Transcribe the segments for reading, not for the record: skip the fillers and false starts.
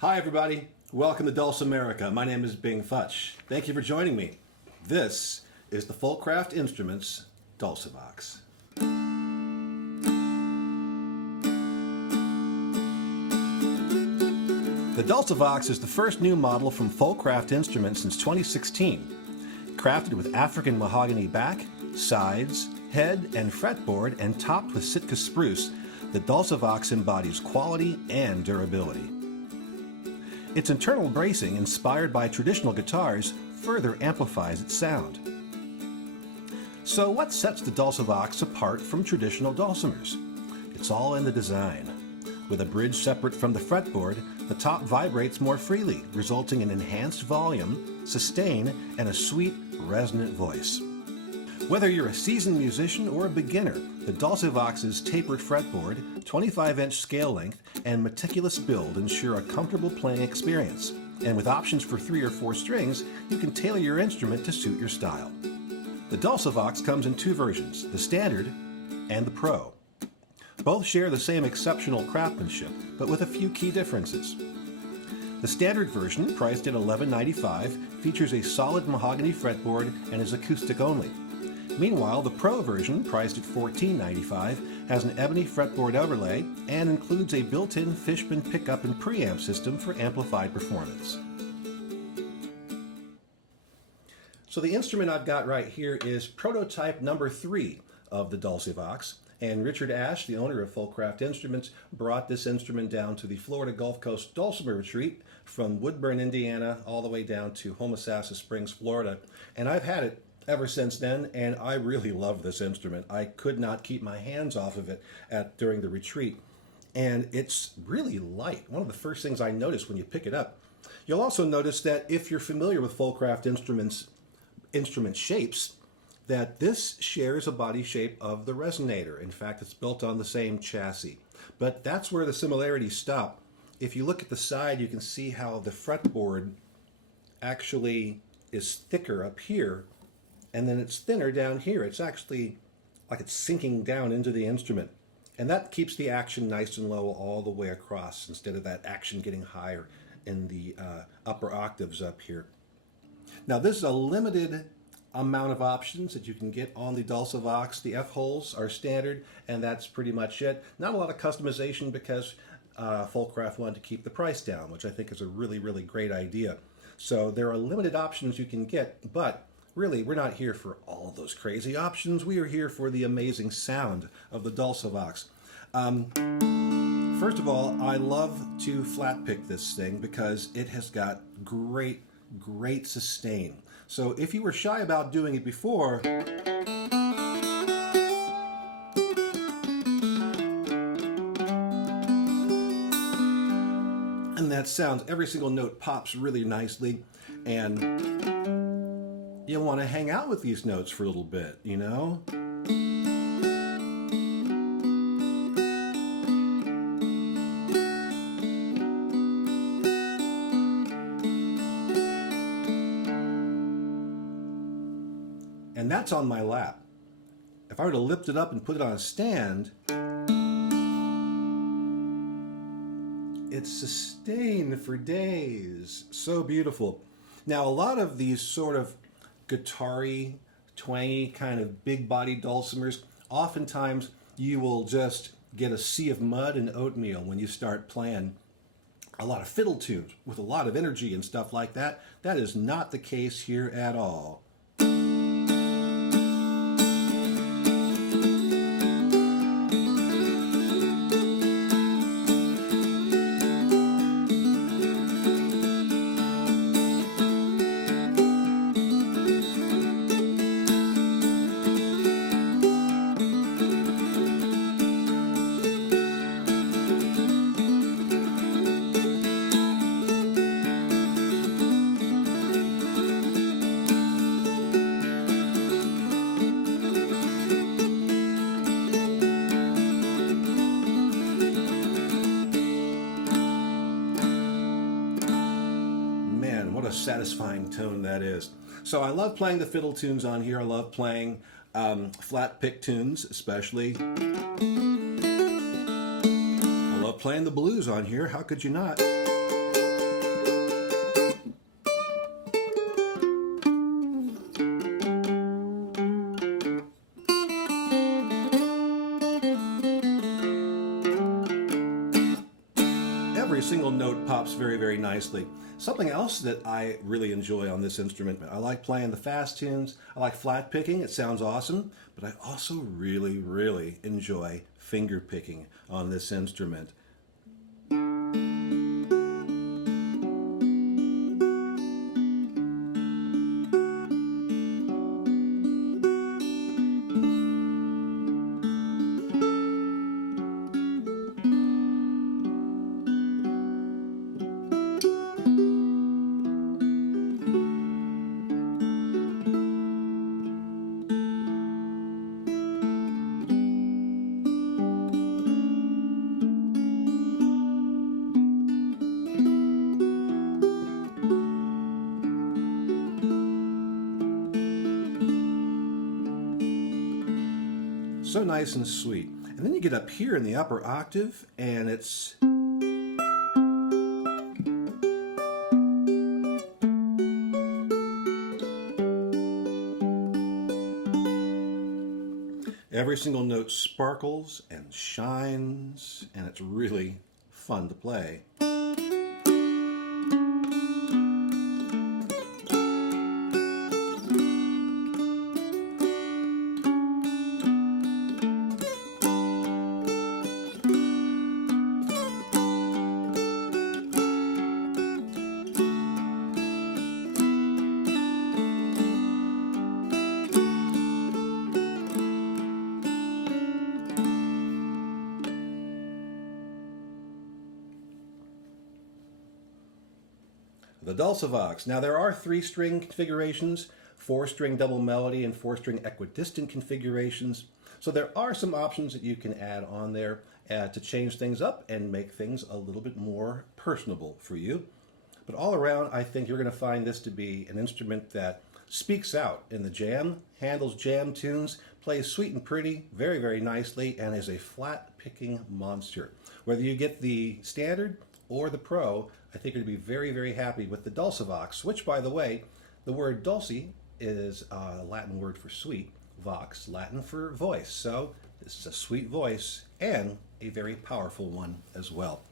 Hi everybody, welcome to Dulcimerica. My name is Futch. Thank you for joining me. This is the Folkcraft Instruments DulciVox. The DulciVox is the first new model from Folkcraft Instruments since 2016. Crafted with African mahogany back, sides, head, and fretboard, and topped with Sitka spruce, the DulciVox embodies quality and durability. Its internal bracing, inspired by traditional guitars, further amplifies its sound. So what sets the DulciVox apart from traditional dulcimers? It's all in the design. With a bridge separate from the fretboard, the top vibrates more freely, resulting in enhanced volume, sustain, and a sweet, resonant voice. Whether you're a seasoned musician or a beginner, the DulciVox's tapered fretboard, 25-inch scale length, and meticulous build ensure a comfortable playing experience. And with options for 3 or 4 strings, you can tailor your instrument to suit your style. The DulciVox comes in 2 versions, the Standard and the Pro. Both share the same exceptional craftsmanship, but with a few key differences. The Standard version, priced at $11.95, features a solid mahogany fretboard and is acoustic only. Meanwhile, the Pro version, priced at $14.95, has an ebony fretboard overlay and includes a built-in Fishman pickup and preamp system for amplified performance. So the instrument I've got right here is prototype number 3 of the DulciVox, and Richard Ash, the owner of Folkcraft Instruments, brought this instrument down to the Florida Gulf Coast Dulcimer Retreat from Woodburn, Indiana, all the way down to Homosassa Springs, Florida, and I've had it ever since then, and I really love this instrument. I could not keep my hands off of it during the retreat. And it's really light. One of the first things I noticed when you pick it up. You'll also notice that if you're familiar with Folkcraft Instruments instrument shapes, that this shares a body shape of the resonator. In fact, it's built on the same chassis. But that's where the similarities stop. If you look at the side, you can see how the fretboard actually is thicker up here, and then it's thinner down here. It's actually like it's sinking down into the instrument. And that keeps the action nice and low all the way across, instead of that action getting higher in the upper octaves up here. Now this is a limited amount of options that you can get on the DulciVox. The F-holes are standard, and that's pretty much it. Not a lot of customization because Folkcraft wanted to keep the price down, which I think is a really, really great idea. So there are limited options you can get, but really, we're not here for all those crazy options. We are here for the amazing sound of the DulciVox. First of all, I love to flat pick this thing because it has got great, great sustain. So if you were shy about doing it before, and that sounds, every single note pops really nicely, and you'll want to hang out with these notes for a little bit, you know? And that's on my lap. If I were to lift it up and put it on a stand, it's sustained for days. So beautiful. Now, a lot of these sort of guitar-y, twangy, kind of big-bodied dulcimers, oftentimes you will just get a sea of mud and oatmeal when you start playing a lot of fiddle tunes with a lot of energy and stuff like that. That is not the case here at all. A satisfying tone that is. So I love playing the fiddle tunes on here. I love playing flat pick tunes, especially. I love playing the blues on here. How could you not? single note pops very, very nicely. Something else that I really enjoy on this instrument, I like playing the fast tunes, I like flat picking, it sounds awesome, but I also really, really enjoy finger picking on this instrument. So nice and sweet. And then you get up here in the upper octave and it's every single note sparkles and shines, and it's really fun to play. The DulciVox. Now there are 3-string configurations, 4-string double melody, and 4-string equidistant configurations. So there are some options that you can add on there to change things up and make things a little bit more personable for you. But all around, I think you're going to find this to be an instrument that speaks out in the jam, handles jam tunes, plays sweet and pretty, very, very nicely, and is a flat picking monster. Whether you get the standard or the pro, I think you're going to be very, very happy with the DulciVox, which, by the way, the word dulce is a Latin word for sweet, vox, Latin for voice. So this is a sweet voice and a very powerful one as well.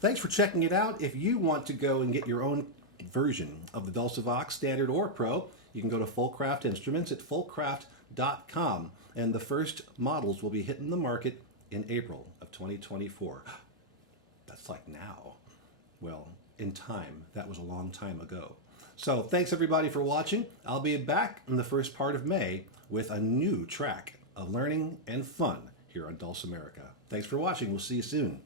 Thanks for checking it out. If you want to go and get your own version of the DulciVox, standard or pro, you can go to Folkcraft Instruments at folkcraft.com, and the first models will be hitting the market in April of 2024. That's like now. Well, in time, that was a long time ago. So thanks everybody for watching. I'll be back in the first part of May with a new track of learning and fun here on Dulcimerica. Thanks for watching. We'll see you soon.